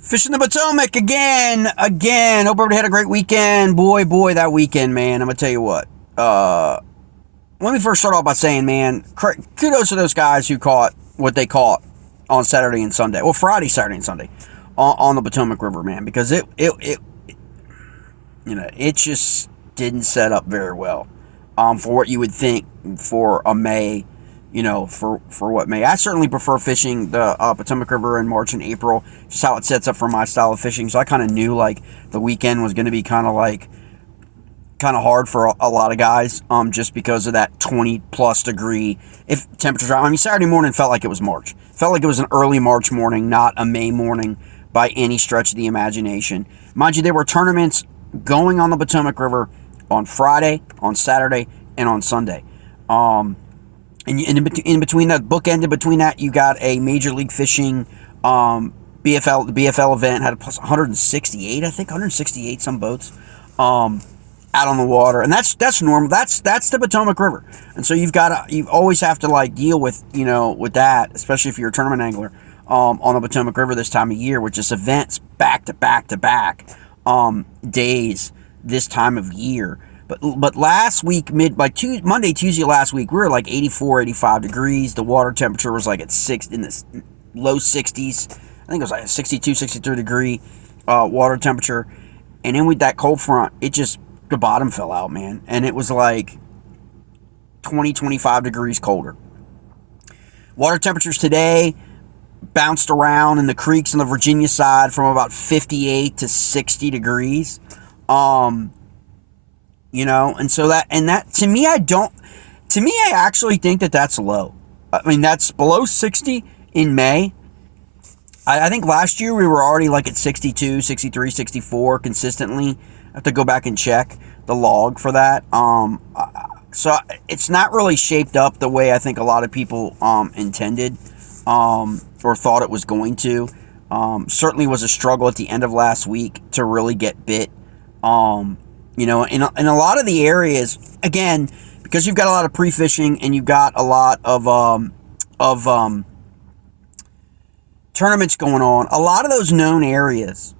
Fishing the Potomac again. Hope everybody had a great weekend. Boy, that weekend, man. I'm going to tell you what. Let me first start off by saying, man, kudos to those guys who caught what they caught on Saturday and Sunday. Well, Friday, Saturday, and Sunday on the Potomac River, man, because it just didn't set up very well for what you would think for a May. For what May. I certainly prefer fishing the Potomac River in March and April, just how it sets up for my style of fishing. So I kind of knew, like, the weekend was going to be kind of hard for a lot of guys, just because of that 20-plus degree temperature. I mean, Saturday morning felt like it was March. Felt like it was an early March morning, not a May morning by any stretch of the imagination. Mind you, there were tournaments going on the Potomac River on Friday, on Saturday, and on Sunday. And in between that, bookended between that, you got a Major League Fishing the BFL event, had a plus 168, I think, 168 some boats out on the water. And that's normal. That's the Potomac River. And so you always have to, like, deal with, with that, especially if you're a tournament angler on the Potomac River this time of year, with just events back to back days this time of year. But last week, Monday, Tuesday last week, we were like 84, 85 degrees. The water temperature was like in the low 60s. I think it was like a 62, 63 degree water temperature. And then with that cold front, the bottom fell out, man. And it was like 20, 25 degrees colder. Water temperatures today bounced around in the creeks on the Virginia side from about 58 to 60 degrees. And so that to me, I actually think that that's low. I mean, that's below 60 in May. I think last year we were already like at 62, 63, 64 consistently. I have to go back and check the log for that. So it's not really shaped up the way I think a lot of people intended or thought it was going to. Certainly was a struggle at the end of last week to really get bit. In a lot of the areas, again, because you've got a lot of pre-fishing and you've got a lot of tournaments going on, a lot of those known areas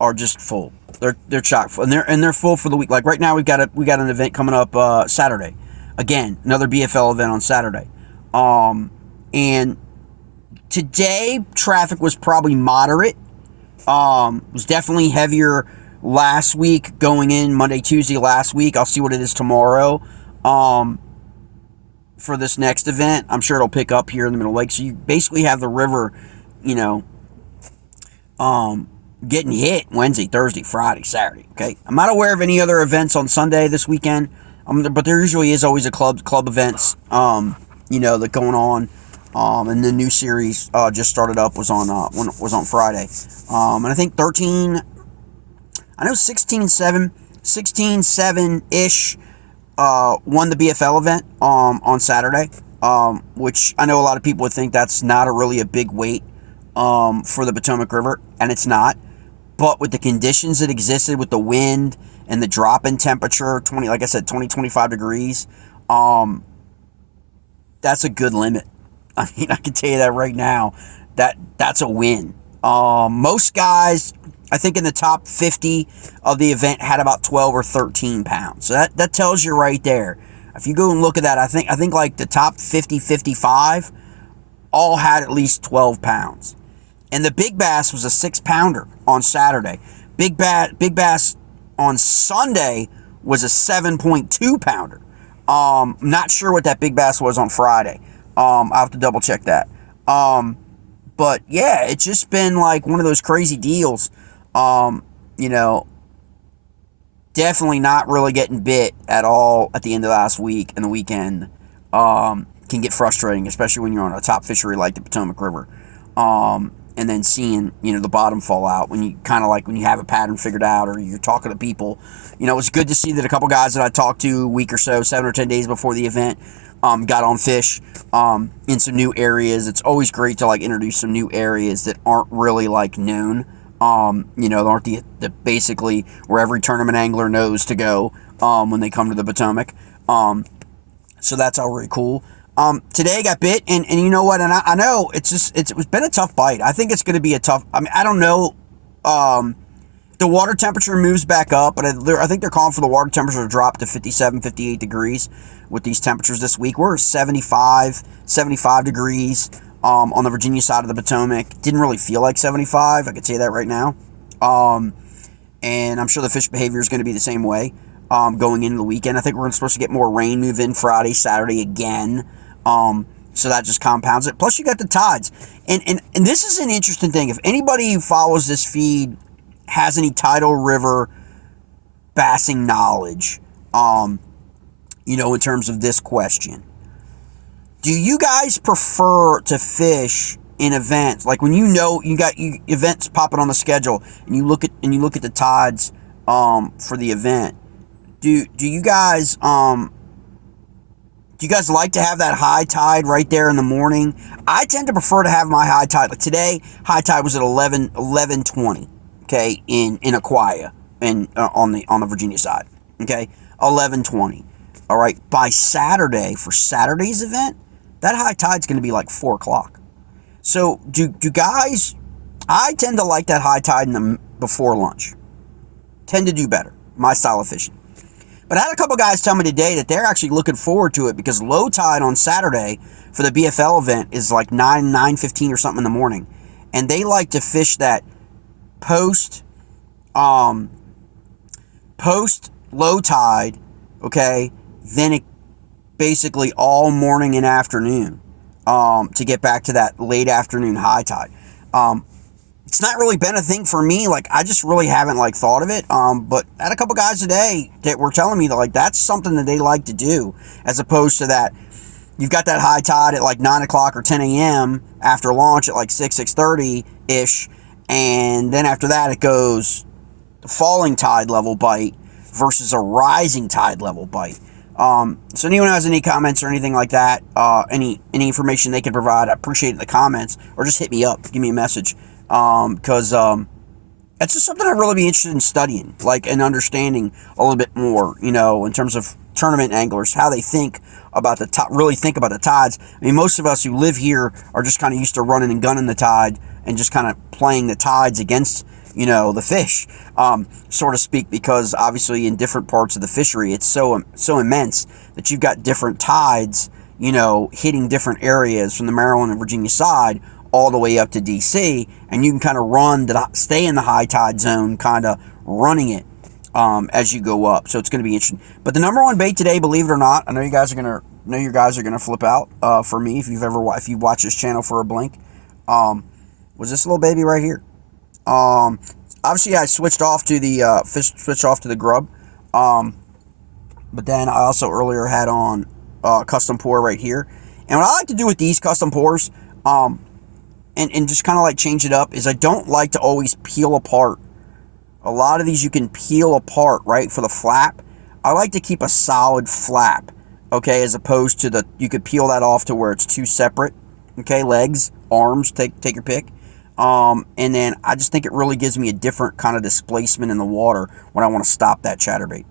are just full. They're chock full, and they're full for the week. Like right now, we got an event coming up Saturday. Again, another BFL event on Saturday. And today traffic was probably moderate. Was definitely heavier last week going in Monday, Tuesday last week. I'll see what it is tomorrow for this next event. I'm sure it'll pick up here in the Middle Lake. So you basically have the river, getting hit Wednesday, Thursday, Friday, Saturday. Okay, I'm not aware of any other events on Sunday this weekend, but there usually is always a club events, that going on. And the new series just started up was on Friday, and I think 16-7-ish won the BFL event on Saturday, which I know a lot of people would think that's not really a big weight for the Potomac River, and it's not. But with the conditions that existed, with the wind and the drop in temperature, 25 degrees, that's a good limit. I mean, I can tell you that right now, that's a win. Most guys, I think in the top 50 of the event, had about 12 or 13 pounds. So that tells you right there. If you go and look at that, I think like the top 50, 55 all had at least 12 pounds. And the big bass was a 6-pounder on Saturday. Big bass on Sunday was a 7.2-pounder. Not sure what that big bass was on Friday. I'll have to double check that. But yeah, it's just been like one of those crazy deals. Definitely not really getting bit at all at the end of last week and the weekend. Can get frustrating, especially when you're on a top fishery like the Potomac River. And then seeing, the bottom fall out when you when you have a pattern figured out or you're talking to people. It's good to see that a couple guys that I talked to a week or so, 7 or 10 days before the event, got on fish in some new areas. It's always great to introduce some new areas that aren't really known. Aren't the basically where every tournament angler knows to go when they come to the Potomac. So that's all really cool. Today I got bit, and you know what? And I know it's been a tough bite. I think it's going to be a tough. I mean, I don't know The water temperature moves back up, but I think they're calling for the water temperature to drop to 57, 58 degrees with these temperatures this week. We're 75 degrees on the Virginia side of the Potomac. Didn't really feel like 75. I could say that right now. And I'm sure the fish behavior is going to be the same way going into the weekend. I think we're supposed to get more rain move in Friday, Saturday again. So that just compounds it. Plus, you got the tides. And this is an interesting thing. If anybody who follows this feed has any Tidal River bassing knowledge, in terms of this question, do you guys prefer to fish in events like when you got events popping on the schedule and you look at the tides for the event? Do you guys like to have that high tide right there in the morning? I tend to prefer to have my high tide. Like today, high tide was at 11:20. Okay, in Aquia and on the Virginia side. Okay, 11:20. All right, by Saturday for Saturday's event, that high tide's going to be like 4:00. So do guys? I tend to like that high tide before lunch. Tend to do better. My style of fishing. But I had a couple guys tell me today that they're actually looking forward to it because low tide on Saturday for the BFL event is like 9:15 or something in the morning, and they like to fish that post low tide, okay, then it basically all morning and afternoon to get back to that late afternoon high tide. It's not really been a thing for me. Like, I just really haven't thought of it. But I had a couple guys today that were telling me that that's something that they like to do, as opposed to that you've got that high tide at 9 o'clock or 10 a.m. after launch at 6:30 ish. And then after that, it goes falling tide level bite versus a rising tide level bite. So anyone has any comments or anything like that, any information they can provide, I appreciate it in the comments, or just hit me up, give me a message. Because it's just something I'd really be interested in studying, and understanding a little bit more, in terms of tournament anglers, how they think about really think about the tides. I mean, most of us who live here are just kind of used to running and gunning the tide and just kind of playing the tides against, the fish, so to speak, because obviously in different parts of the fishery, it's so immense that you've got different tides, hitting different areas from the Maryland and Virginia side all the way up to DC, and you can kind of stay in the high tide zone, kind of running it as you go up. So it's going to be interesting. But the number one bait today, believe it or not, I know you guys are gonna flip out for me if you watch this channel for a blink. Was this little baby right here? Obviously I switched off to the switched off to the grub, but then I also earlier had on custom pour right here. And what I like to do with these custom pours, and just kind of change it up, is I don't like to always peel apart. A lot of these you can peel apart, right, for the flap. I like to keep a solid flap, okay, as opposed to you could peel that off to where it's two separate, okay, legs, arms, take your pick. And then I just think it really gives me a different kind of displacement in the water when I want to stop that chatterbait.